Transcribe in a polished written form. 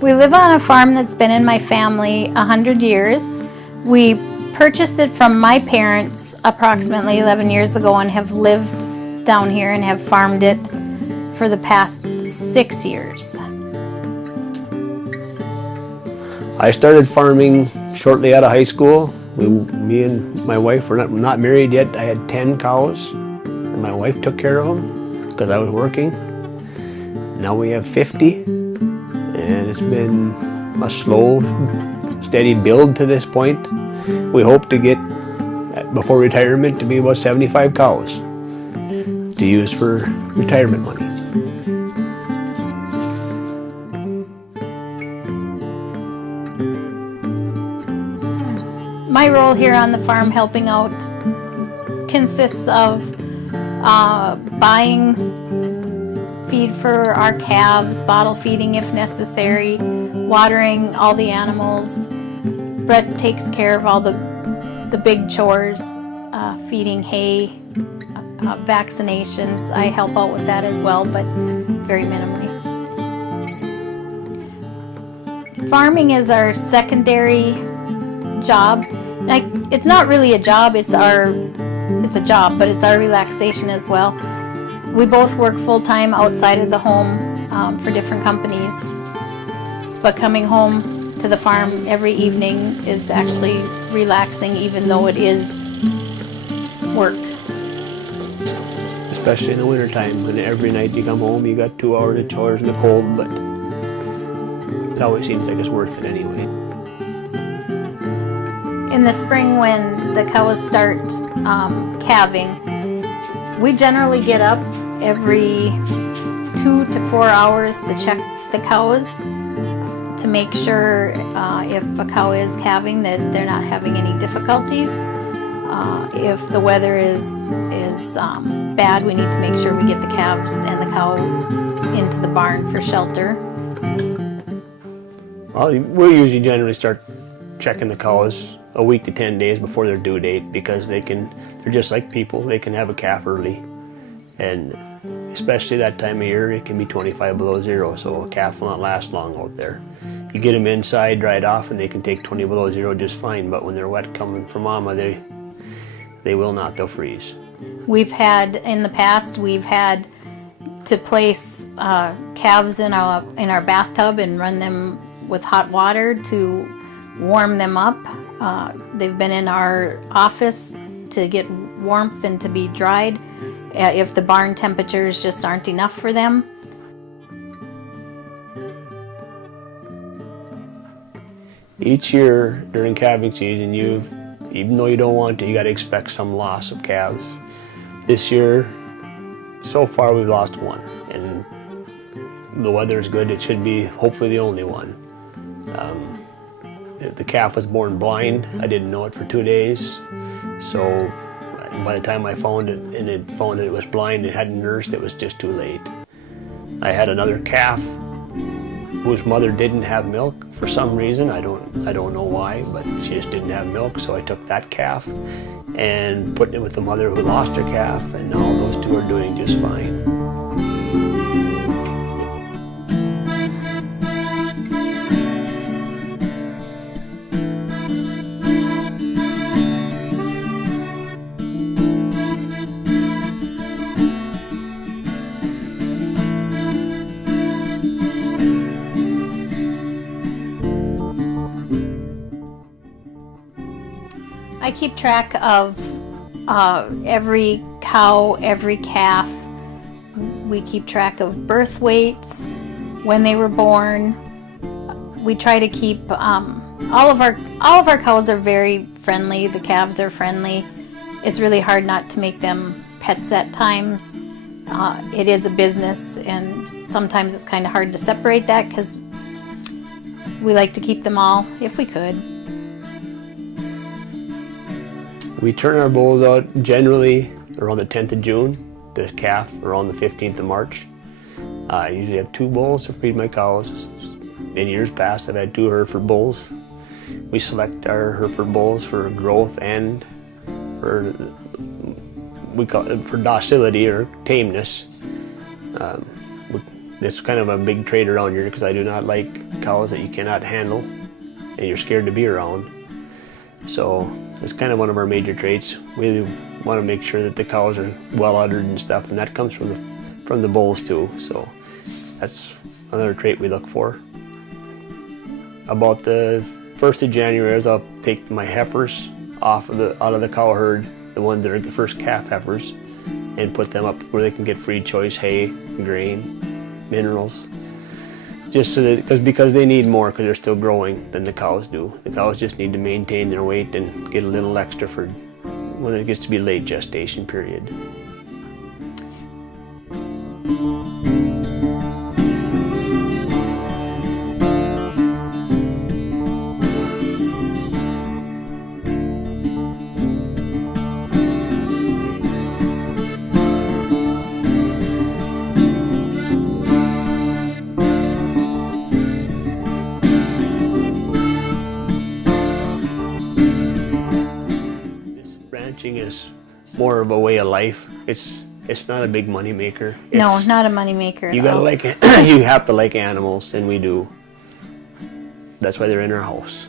We live on a farm that's been in my family 100 years. We purchased it from my parents approximately 11 years ago and have lived down here and have farmed it for the past 6 years. I started farming shortly out of high school. Me and my wife were not married yet. I had 10 cows and my wife took care of them because I was working. Now we have 50. And it's been a slow, steady build to this point. We hope to get, before retirement, to be about 75 cows to use for retirement money. My role here on the farm helping out consists of buying feed for our calves, bottle feeding if necessary, watering all the animals. Brett takes care of all the big chores, feeding hay, vaccinations. I help out with that as well, but very minimally. Farming is our secondary job. It's not really a job, it's a job, but it's our relaxation as well. We both work full-time outside of the home for different companies, but coming home to the farm every evening is actually relaxing, even though it is work. Especially in the wintertime, when every night you come home, you got 2 hours of chores in the cold, but it always seems like it's worth it anyway. In the spring, when the cows start calving, we generally get up every 2 to 4 hours to check the cows to make sure if a cow is calving that they're not having any difficulties. If the weather is bad, we need to make sure we get the calves and the cows into the barn for shelter. Well, we usually generally start checking the cows a week to 10 days before their due date, because they're just like people. They can have a calf early, and especially that time of year, it can be 25 below zero, so a calf will not last long out there. You get them inside, dried off, and they can take 20 below zero just fine, but when they're wet coming from mama, they will not, they'll freeze. We've had, in the past, we've had to place calves in our bathtub and run them with hot water to warm them up. They've been in our office to get warmth and to be dried if the barn temperatures just aren't enough for them. Each year during calving season, even though you don't want to, you got to expect some loss of calves. This year, so far we've lost one, and the weather is good. It should be hopefully the only one. The calf was born blind. I didn't know it for 2 days, so by the time I found it and it found that it was blind and hadn't nursed, it was just too late. I had another calf whose mother didn't have milk for some reason. I don't know why, but she just didn't have milk, so I took that calf and put it with the mother who lost her calf, and now those two are doing just fine. I keep track of every cow, every calf. We keep track of birth weights, when they were born. We try to keep all of our cows are very friendly. The calves are friendly. It's really hard not to make them pets at times. It is a business, and sometimes it's kind of hard to separate that because we like to keep them all if we could. We turn our bulls out generally around the 10th of June, the calf around the 15th of March. I usually have 2 bulls to feed my cows. In years past, I've had 2 Hereford bulls. We select our Hereford bulls for growth and for, we call it, for docility or tameness. This is kind of a big trait around here because I do not like cows that you cannot handle and you're scared to be around. So it's kind of one of our major traits. We want to make sure that the cows are well uddered and stuff, and that comes from the bulls too. So that's another trait we look for. About the 1st of January, as I'll take my heifers out of the cow herd, the ones that are the first calf heifers, and put them up where they can get free choice hay, grain, minerals. Just so that, because they need more because they're still growing than the cows do. The cows just need to maintain their weight and get a little extra for when it gets to be late gestation period. Ranching is more of a way of life. It's not a big money maker. No, not a money maker. You gotta like it. You have to like animals, and we do. That's why they're in our house.